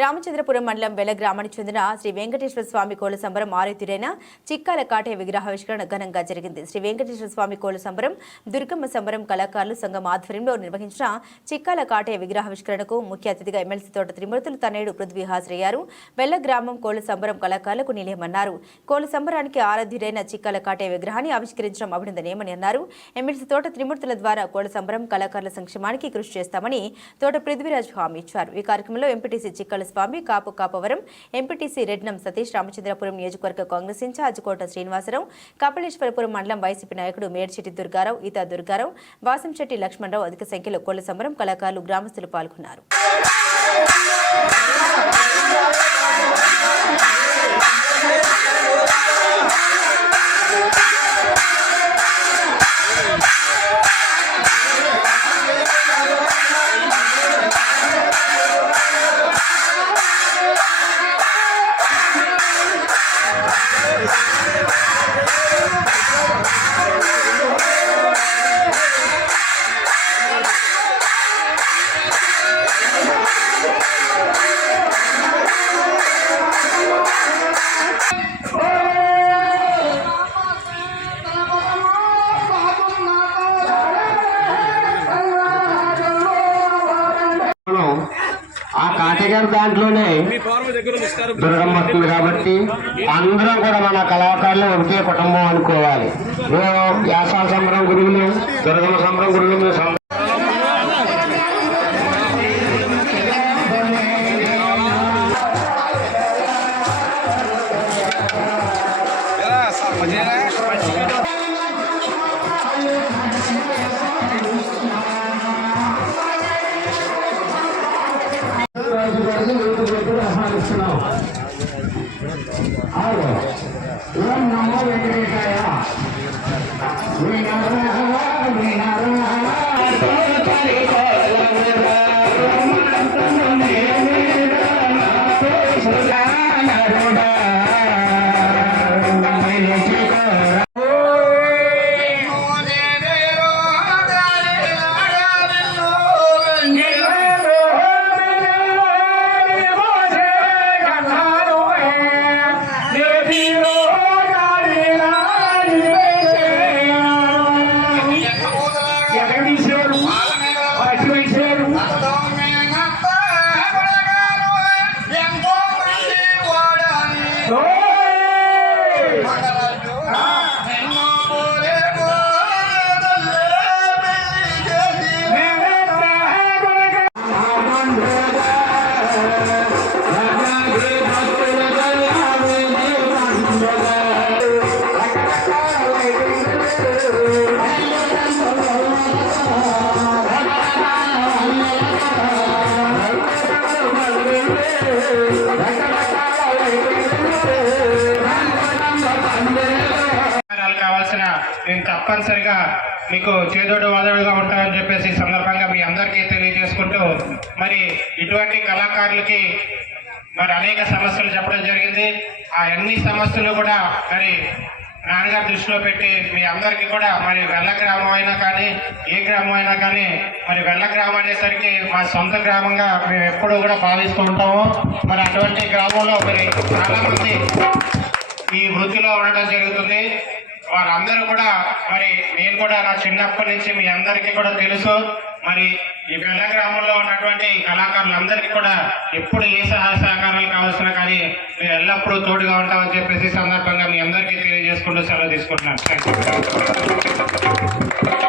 రామచంద్రపురం మండలం వెల గ్రామానికి చెందిన శ్రీ వెంకటేశ్వర స్వామి కోళ్ల సంబరం ఆరాధ్యుడైన చిక్కాల కాటయ్య విగ్రహావిష్కరణ ఘనంగా జరిగింది. శ్రీ వెంకటేశ్వర స్వామి కోళ్ల సంబరం, దుర్గమ్మ సంబరం కళాకారులు సంఘం ఆధ్వర్యంలో నిర్వహించిన చిక్కాల కాటయ్య విగ్రహావిష్కరణకు ముఖ్య అతిథిగా ఎమ్మెల్సీ తోట త్రిమూర్తులు తనయుడు పృథ్వీ హాజరయ్యారు. వెల్ల గ్రామం కోళ్ల సంబరం కళాకారులకు నిలయమన్నారు. కోళ్ల సంబరానికి ఆరాధ్యుడైన చిక్కాల కాటయ్య విగ్రహాన్ని ఆవిష్కరించడం అభినందనీయమని అన్నారు. ఎమ్మెల్సీ తోట త్రిమూర్తుల ద్వారా కోళ్ల సంబరం కళాకారుల సంక్షేమానికి కృషి చేస్తామని తోట పృథ్వీరాజ్ హామీ ఇచ్చారు. ఈ కార్యక్రమంలో ఎంపీటీసీ చిక్కల స్వామి, కాపు కాపవరం, ఎంపీటీసీ రెడ్నం సతీష్, రామచంద్రపురం నియోజకవర్గ కాంగ్రెస్ ఇన్ఛార్జ్ కోట శ్రీనివాసరావు, కపిలేశ్వరపురం మండలం వైసీపీ నాయకుడు మేడ్చెట్టి దుర్గారావు, ఈతా దుర్గారావు, వాసంశెట్టి లక్ష్మణరావు అధిక సంఖ్యలో కోళ్ల సంబరం కళాకారులు, గ్రామస్తులు పాల్గొన్నారు. ఆ కాటగారి దాంట్లోనే దుర్గమ్మ వస్తుంది కాబట్టి అందరం కూడా మన కళాకారులు ఒకే కుటుంబం అనుకోవాలి. మేము వ్యాసాల సంబరం గురువులు, దుర్గమ్మ సంబరం గురువులు ఓం నమో వెంకటేశాయ. కావాల్సిన నేను తప్పనిసరిగా మీకు చేదోడు వాదోడుగా ఉంటామని చెప్పేసి సందర్భంగా మీ అందరికీ తెలియజేసుకుంటూ, మరి ఇటువంటి కళాకారులకి మరి అనేక సమస్యలు చెప్పడం జరిగింది. ఆ అన్ని సమస్యలు కూడా మరి నాన్నగారు దృష్టిలో పెట్టి మీ అందరికీ కూడా మరి వెల్ల గ్రామం అయినా కానీ ఏ గ్రామం అయినా కానీ మరి వెల్ల గ్రామం అనేసరికి మా సొంత గ్రామంగా మేము ఎప్పుడూ కూడా భావిస్తూ ఉంటాము. మరి అటువంటి గ్రామంలో మరి చాలామంది ఈ వృత్తిలో ఉండడం జరుగుతుంది. వారందరూ కూడా మరి నేను కూడా నా చిన్నప్పటి నుంచి మీ అందరికీ కూడా తెలుసు. మరి ఈ వెల్ల గ్రామంలో ఉన్నటువంటి కళాకారులందరికీ కూడా ఎప్పుడు ఏ సహాయ సహకారాలు కావాల్సిన కానీ మీరు ఎల్లప్పుడూ తోడుగా ఉంటామని చెప్పేసి సందర్భంగా మీ అందరికీ తెలియజేసుకుంటూ సెలవు తీసుకుంటున్నాను.